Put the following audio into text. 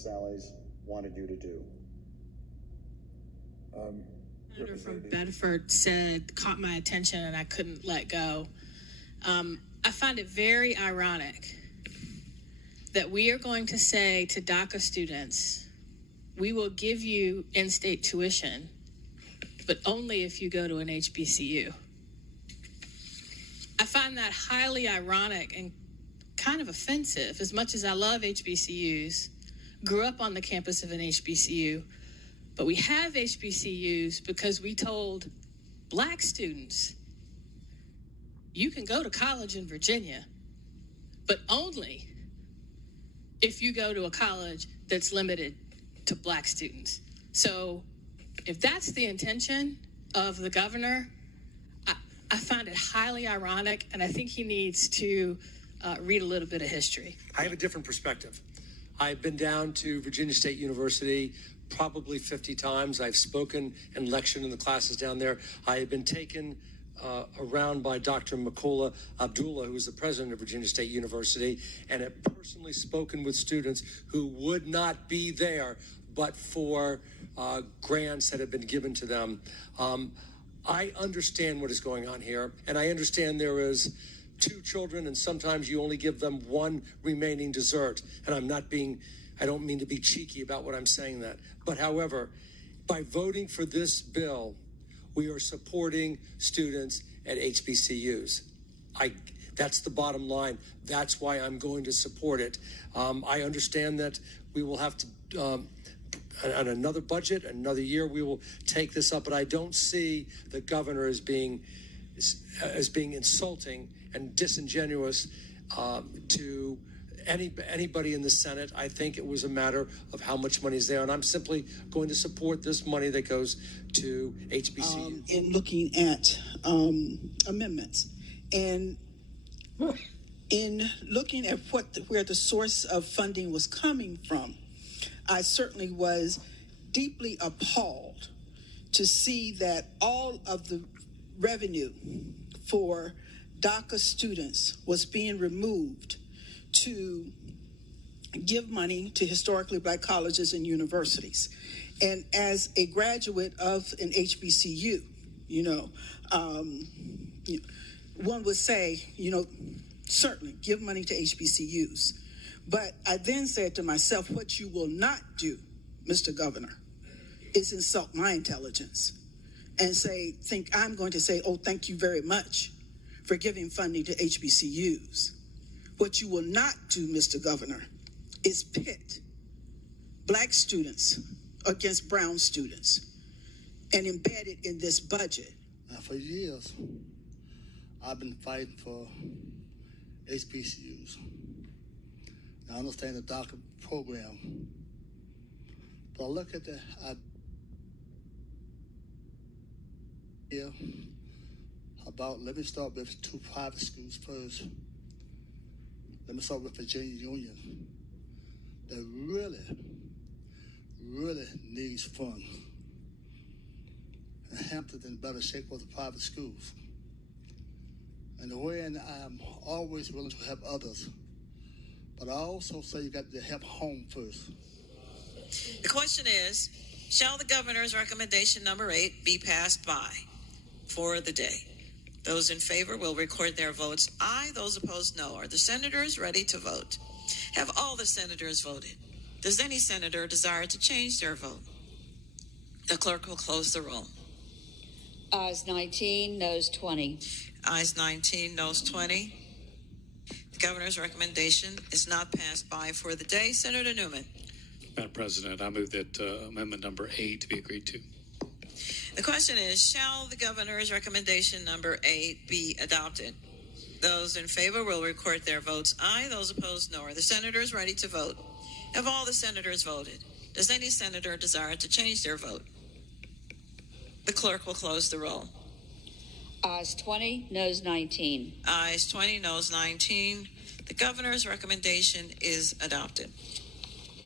Ms. Alley's wanted you to do. Senator from Bedford caught my attention and I couldn't let go. I find it very ironic that we are going to say to DACA students, we will give you in-state tuition, but only if you go to an HBCU. I find that highly ironic and kind of offensive. As much as I love HBCUs, grew up on the campus of an HBCU, but we have HBCUs because we told Black students, you can go to college in Virginia, but only if you go to a college that's limited to Black students. So if that's the intention of the governor, I find it highly ironic, and I think he needs to read a little bit of history. I have a different perspective. I've been down to Virginia State University probably 50 times. I've spoken and lectured in the classes down there. I have been taken around by Dr. Makola Abdullah, who is the president of Virginia State University, and have personally spoken with students who would not be there but for grants that have been given to them. I understand what is going on here, and I understand there is 2 children, and sometimes you only give them 1 remaining dessert. And I don't mean to be cheeky about what I'm saying that. But however, by voting for this bill, we are supporting students at HBCUs. That's the bottom line. That's why I'm going to support it. I understand that we will have to, on another budget, another year, we will take this up, but I don't see the governor as being insulting and disingenuous to anybody in the Senate. I think it was a matter of how much money is there, and I'm simply going to support this money that goes to HBCUs. In looking at amendments and in looking at where the source of funding was coming from, I certainly was deeply appalled to see that all of the revenue for DACA students was being removed to give money to historically Black colleges and universities. And as a graduate of an HBCU, one would say, certainly give money to HBCUs. But I then said to myself, what you will not do, Mr. Governor, is insult my intelligence and think I'm going to say, oh, thank you very much for giving funding to HBCUs. What you will not do, Mr. Governor, is pit Black students against brown students and embed it in this budget. For years, I've been fighting for HBCUs. I understand the DACA program, but I look at the idea about, let me start with 2 private schools first. Let me start with Virginia Union, that really needs funds. And Hampton's in better shape with the private schools. And the way I'm always willing to help others, but I also say you got to help home first. The question is, shall the governor's recommendation number 8 be passed by for the day? Those in favor will record their votes aye. Those opposed, no. Are the senators ready to vote? Have all the senators voted? Does any senator desire to change their vote? The clerk will close the roll. Ayes 19, noes 20. Ayes 19, noes 20. The governor's recommendation is not passed by for the day. Senator Newman. Madam President, I move that amendment number 8 be agreed to. The question is, shall the governor's recommendation number 8 be adopted? Those in favor will record their votes aye. Those opposed, no. Are the senators ready to vote? Have all the senators voted? Does any senator desire to change their vote? The clerk will close the roll. Ayes 20, noes 19. Ayes 20, noes 19. The governor's recommendation is adopted.